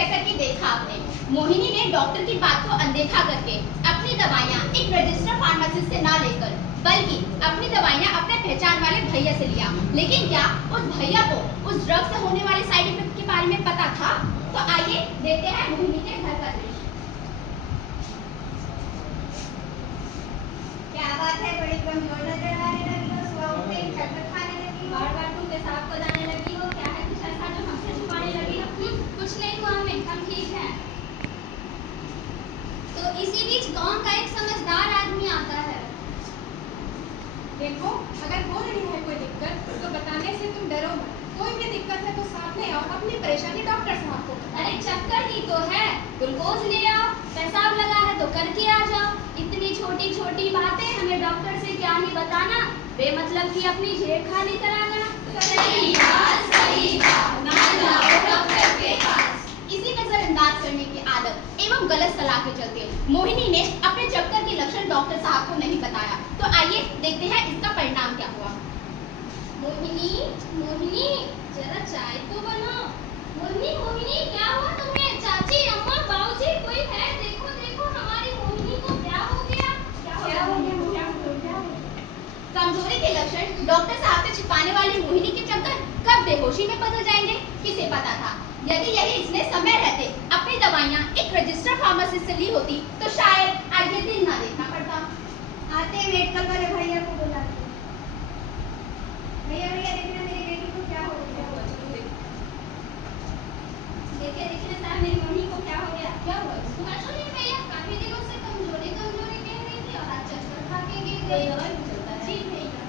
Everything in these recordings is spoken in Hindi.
जैसा कि देखा आपने, मोहिनी ने डॉक्टर की बात को अनदेखा करके अपनी दवाइयाँ एक रजिस्टर्ड फार्मासिस्ट से ना लेकर बल्कि अपनी दवाइयाँ अपने पहचान वाले भैया से लिया। लेकिन क्या उस भैया को उस ड्रग से होने वाले साइड इफेक्ट के बारे में पता था? तो आइए देखते हैं मोहिनी के घर का दृश्य। क्या बात है, बड़ी कमजोर नजर आने लगी हो, सुबह उठते ही चक्कर खाने लगी हो, बार-बार तुम पेशाब को जाने लगी हो, क्या है कुछ ऐसा जो हमसे छुपाने लगी हो? कुछ नहीं हुआ हमें, हम ठीक हैं। तो इसी बीच गांव का एक समझदार आदमी आता है। देखो, अगर हो रही है कोई दिक्कत तो बताने से तुम डरो मत। कोई भी दिक्कत है तो साथ में आओ, अपनी परेशानी डॉक्टर साहब को बताओ। अरे चक्कर ही तो है, ग्लूकोज ले आओ, पेशाब लगा है तो करके आ जाओ। इतनी छोटी छोटी बातें हमें डॉक्टर से क्या ही बताना, बेमतलब की अपनी जेब खाली कराना। सही बात, ना जाओ डॉक्टर के पास। इसी नजरअंदाज करने की आदत एवं गलत सलाह के चलते मोहिनी ने अपने चक्कर के लक्षण डॉक्टर साहब को नहीं बताया। तो आइए देखते हैं इसका परिणाम क्या हुआ। मोहिनी, मोहिनी, जरा चाय तो बनाओ। मोहिनी, मोहिनी, क्या हुआ तुम्हें? चाची, अम्मा, बाबूजी, कोई है? देखो देखो, हमारी मोहिनी को क्या हो गया? क्या हो गया? कमजोरी के लक्षण डॉक्टर साहब से छिपाने वाली मोहिनी के चक्कर कब बेहोशी में बदल जाएंगे, किसे पता था। यदि यही इसने समय रहते अपनी दवाइयाँ एक रजिस्टर्ड फार्मासिस्ट से ली होती तो शायद आज ये दिन ना देखना पड़ता। आते मेडिकल वाले भैया को बुलाते। भैया भैया, देखना मेरी बेटी को क्या हो गया। देखिए देखिए साहब, मेरी मम्मी को क्या हो गया? क्या हुआ? कुछ नहीं भैया, काफी दिनों से कमजोरी कमजोरी कह रही थी और आज चक्कर खा के गिर गई। दवाई भी चलता है? जी भैया।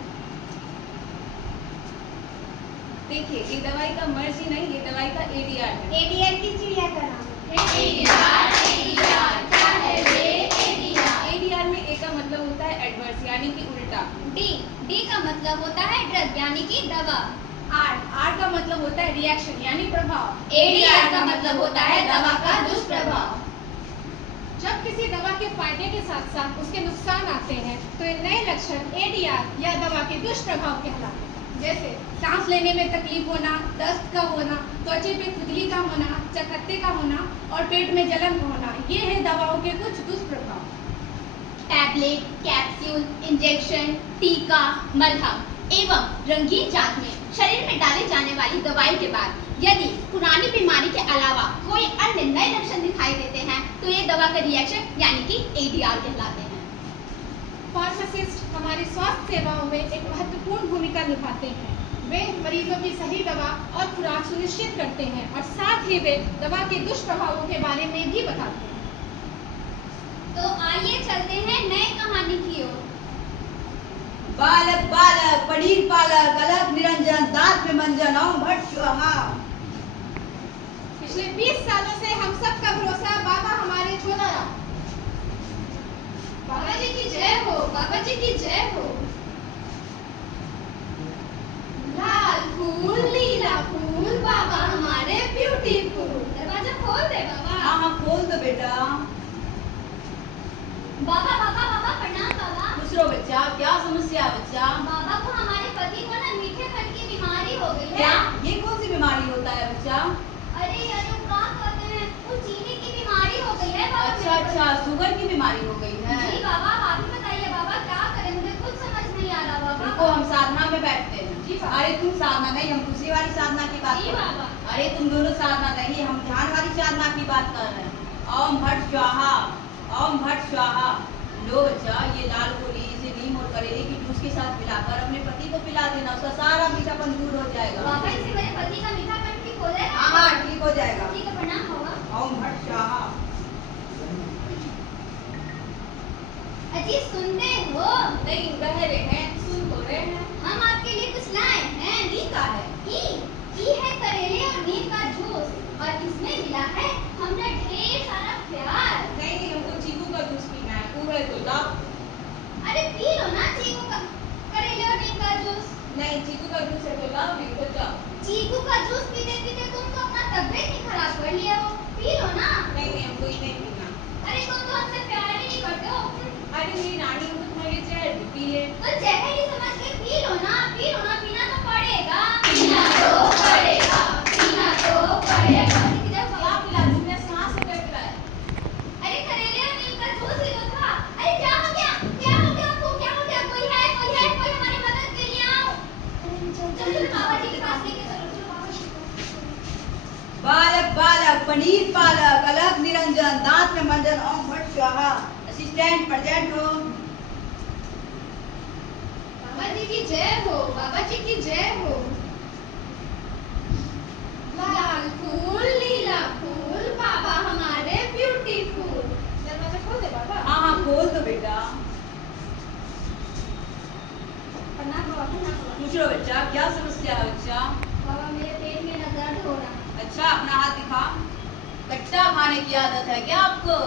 देखिए, ये दवाई का मर्ज ही नहीं, ये दवाई का एडीआर है। एडीआर की चिड़िया का नाम है। एडीआर क्या है रे? एडीआर में ए का मतलब होता है एडवर्स, यानी कि उल्टा। डी का मतलब होता है ड्रग यानी कि दवा। आर का मतलब होता है रिएक्शन यानी प्रभाव। एडीआर का मतलब होता है दवा का दुष्प्रभाव। जब किसी दवा के फायदे के साथ साथ उसके नुकसान आते हैं तो ये नए लक्षण एडीआर या दवा के दुष्प्रभाव कहलाते हैं। जैसे सांस लेने में तकलीफ होना, दस्त का होना, त्वचा पे खुजली का होना, चकत्ते का होना और पेट में जलन का होना, ये है दवाओं के कुछ दुष्प्रभाव। टैबलेट, कैप्सूल, इंजेक्शन, टीका, मलहम एवं रंगीन जांच में शरीर में डाली जाने वाली दवाई के बाद यदि पुरानी बीमारी के अलावा कोई अन्य नए लक्षण दिखाई देते हैं तो ये दवा का रिएक्शन यानी कि एडीआर कहलाते हैं। फार्मासिस्ट हमारी स्वास्थ्य सेवाओं में एक महत्वपूर्ण भूमिका निभाते हैं। वे मरीजों की सही दवा और खुराक सुनिश्चित करते हैं और साथ ही वे दवा के दुष्प्रभावों के बारे में भी बताते हैं। तो आइए चलते हैं नए कहानी की ओर। बालक बालक पनीर पालक अलग निरंजन दांत में मंजन ओम भट स्वाहा। पिछले 20 सालों से हम सब का भरोसा बाबा हमारे छोला। बाबा जी की जय हो, बाबा जी की जय हो। लाल फूल नीला फूल बाबा हमारे ब्यूटीफुल। दरवाजा खोल दे बाबा। हाँ खोल दो बेटा। बाबा बाबा बाबा प्रणाम बाबा। खुश रहो बच्चा, क्या समस्या है बच्चा? बाबा को हमारे पति को ना मीठे फट की बीमारी हो गई है। क्या ये कौन सी बीमारी होता है बच्चा? अरे यार वो क्या कहते हैं, वो चीनी की बीमारी हो गई है बाबा। अच्छा अच्छा, शुगर की बीमारी हो गई है। जी बाबा, आप ही बताइए बाबा क्या करें, मुझे कुछ समझ नहीं आ रहा बाबा। रुको, हम साधना में बैठते हैं। जी बाबा। अरे तुम साधना नहीं, हम दूसरी वाली साधना की बात जी कर रहे हैं। बाबा। अरे तुम दोनों साधना नहीं, हम ध्यान वाली साधना की बात कर रहे हैं। ओम भट स्वाहा, ओम भट स्वाहा। लो बच्चा, ये लाल गोली इसे नीम और करेले की जूस के साथ मिलाकर अपने पति को पिला देना, उसका सारा मीठापन दूर हो जाएगा। बाबा इससे मेरे पति का मीठापन ठीक हो जाएगा? हाँ ठीक हो जाएगा। ठीक है, प्रणाम बाबा। ओम भट स्वाहा। अजी सुनते हो? नहीं रह रहे हैं, सुन तो रहे हैं। हम आपके लिए कुछ लाए हैं। ई का है? ई है करेले और नीम का जूस और इसमें मिला है हमने ढेर सारा प्यार। नहीं नहीं, हमको चीकू का जूस पीना है। तू है तो ला। अरे पी लो ना चीकू का करेले और नीम का जूस। नहीं, चीकू का जूस है तो ला, नहीं तो जा। चीकू का जूस पीते पीते तुम तो अपना तबीयत ही खराब कर लिया हो, पी लो ना। नहीं नहीं, हमको ही नहीं पीना। अरे तुम तो हमसे प्यार ही नहीं करते हो। अरे मेरी नानी हमको तुम्हारे लिए जहर भी पी ले। तो जहर ही समझ के पी लो ना, पी लो ना, पीना तो पड़ेगा। पीना तो पड़ेगा, पीना तो पड़ेगा। क्या पिला दूं पनीर पालक, अलग निरंजन, दांत में मंजन, ओम भट स्वाहा। असिस्टेंट प्रेजेंट हो। बाबा जी की जय हो, बाबा जी की जय हो। लाल फूल नीला फूल बाबा हमारे ब्यूटीफुल। दरवाजा खोल दे बाबा। हाँ हाँ खोल दो बेटा। प्रणाम बाबा, प्रणाम बाबा। पूछ लो बच्चा, क्या समस्या है बच्चा? बाबा मेरे पेट में ना दर्द हो रहा है। अच्छा अपना हाथ दिखा। कच्चा खाने की आदत है क्या आपको?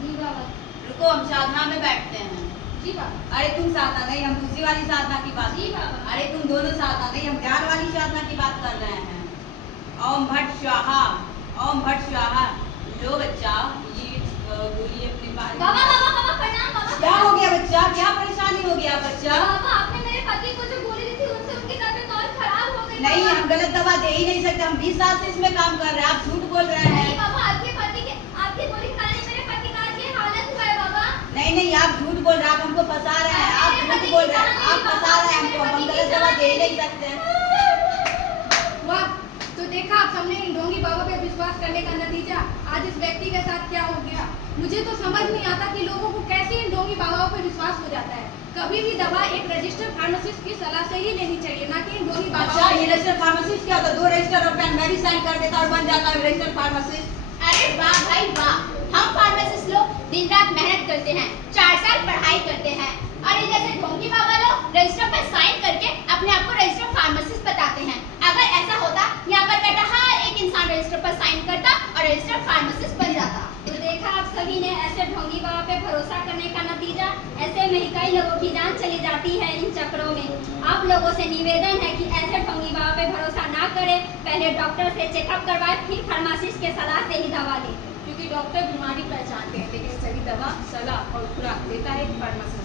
जी बाबा। रुको हम साधना में बैठते हैं। जी बाबा। अरे तुम साधना नहीं, हम दूसरी वाली साधना की बात। जी बाबा। अरे तुम दोनों साधना नहीं, हम ध्यान वाली साधना की बात कर रहे हैं। ओम भट स्वाहा, ओम भट स्वाहा। लो बच्चा ये बोलिए अपनी बात। बाबा बाबा बाबा प्रणाम बाबा। क्या हो गया बच्चा, क्या परेशानी हो गया बच्चा? बाबा आपने मेरे पति को जो गोली दी थी उनसे उनकी तबीयत और खराब हो गई। नहीं बाबा। हम गलत दवा दे ही नहीं सकते, हम 20 साल से इसमें काम कर रहे हैं, आप झूठ बोल रहे नहीं हैं। बाबा, आपकी गोली खाने से मेरे पति का आज ये हालत हुआ है बाबा। नहीं नहीं आप झूठ बोल रहे हैं, आप हमको फंसा रहे हैं, आप झूठ बोल रहे हैं, आप फंसा रहे हैं हमको, हम गलत दवा दे ही नहीं सकते। वाह, तो देखा आप सबने इन ढोंगी बाबा पे विश्वास करने का नतीजा। आज इस व्यक्ति के साथ क्या हो गया। मुझे तो समझ नहीं आता कि लोगों को कैसे इन ढोंगी बाबाओं पे विश्वास हो जाता है। कभी भी दवा एक रजिस्टर्ड फार्मासिस्ट की सलाह से ही लेनी चाहिए, ना कि इन ढोंगी अच्छा बाबाओं ये रजिस्टर फार्मासिस्ट क्या होता है? 2 रजिस्टर और पेन मैं भी साइन कर देता और बन जाता है रजिस्टर फार्मासिस्ट। अरे वाह भाई वाह, हम फार्मासिस्ट लोग दिन रात मेहनत करते हैं, 4 साल पढ़ाई करते हैं और इन जैसे ढोंगी बाबा लोग रजिस्टर पर साइन करके अपने आप को रजिस्टर फार्मासिस्ट बताते हैं। अगर ऐसा होता यहाँ पर बैठा हर एक इंसान रजिस्टर पर साइन करता और रजिस्टर फार्मासिस्ट बन जाता। तो देखा आप सभी ने ऐसे ढोंगी बाबा पे भरोसा करने का नतीजा। ऐसे में ही कई लोगों की जान चली जाती है इन चक्रों में। आप लोगों से निवेदन है कि ऐसे ढोंगी बाबा पे भरोसा ना करें, पहले डॉक्टर से चेकअप करवाएं, फिर फार्मासिस्ट के सलाह से ही दवा लें। क्योंकि डॉक्टर बीमारी पहचानते हैं, लेकिन सही दवा, सलाह और खुराक देता है फार्मासिस्ट।